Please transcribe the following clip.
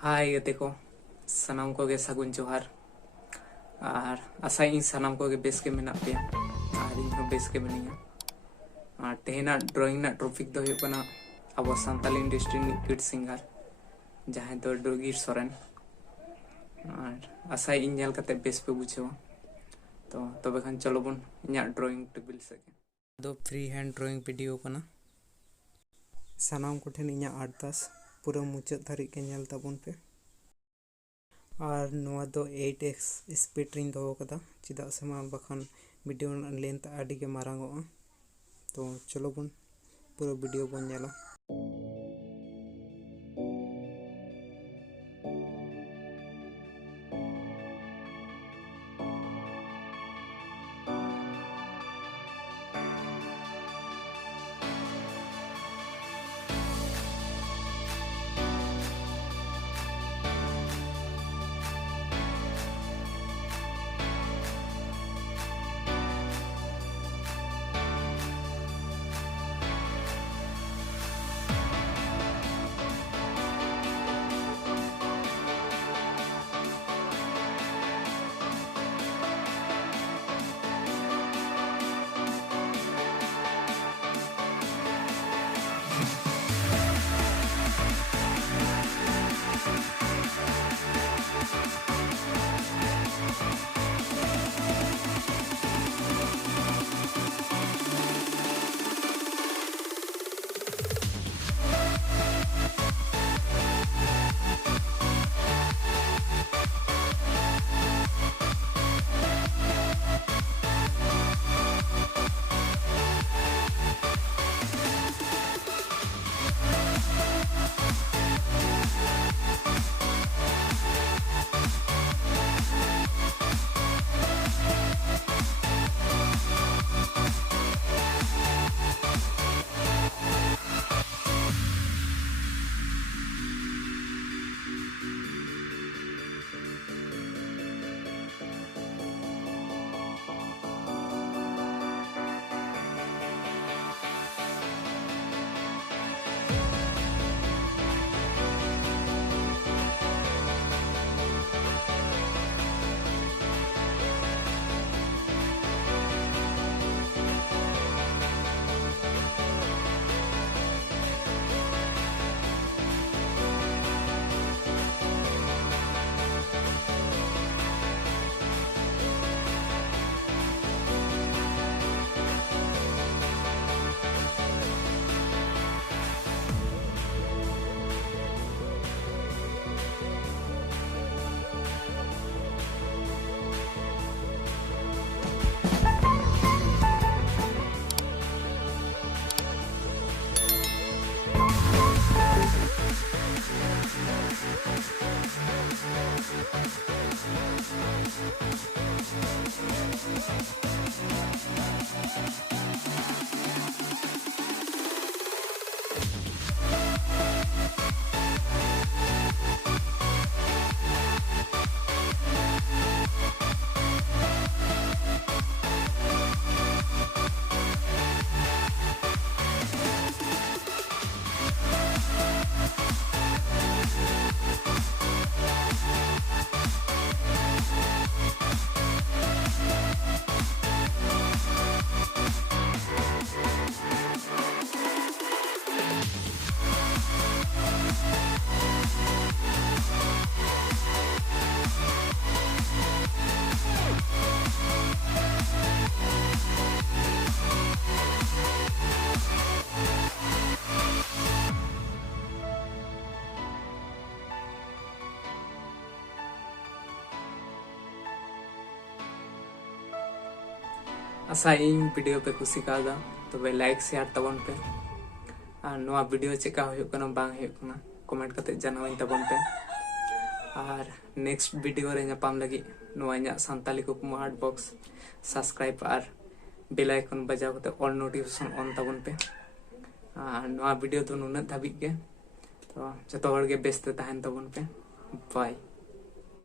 हाय गते को सानाम को गे सागुन जोहार और आसाई सानाम को गे बेस के मेना पे और इन हो बेस के बनिया और तेना ड्राइंग ना टॉपिक दो हुयो कना अब सानताली इंडस्ट्री नि किड सिंगर जहां दो डुरगीर सोरेन और आसाई इन नेल कते बेस पे बुझो तो तबे खान चलो बन इना ड्राइंग टेबल से दो फ्री हैंड ड्राइंग वीडियो कना सानाम को ठेन इना अरदास पूरा मुचाद धारी के नेल ताबन पे और नोआ दो 8x स्पीड रिंग दो कदा चिदा से मा बखान वीडियो लेंथ आडी के मारांगो तो चलो बन पूरा वीडियो बन नेला। आशा इन वीडियो पे खुशी का तब लाइक शेयर तबन पे और नवा वीडियो चेका बांग कमेंट करते जानवाई तबन पे और नेक्स्ट वीडियो रे नापाम लगी नवा इना सानताली कुकमु आर्ट बॉक्स सब्सक्राइब और बेल आइकन बजाव करते ऑल नोटिफिकेशन ऑन तबन पे और नवा वीडियो तो नुना धाबी के तो जतो हर के बेस्ट तहन तबन पे बाय।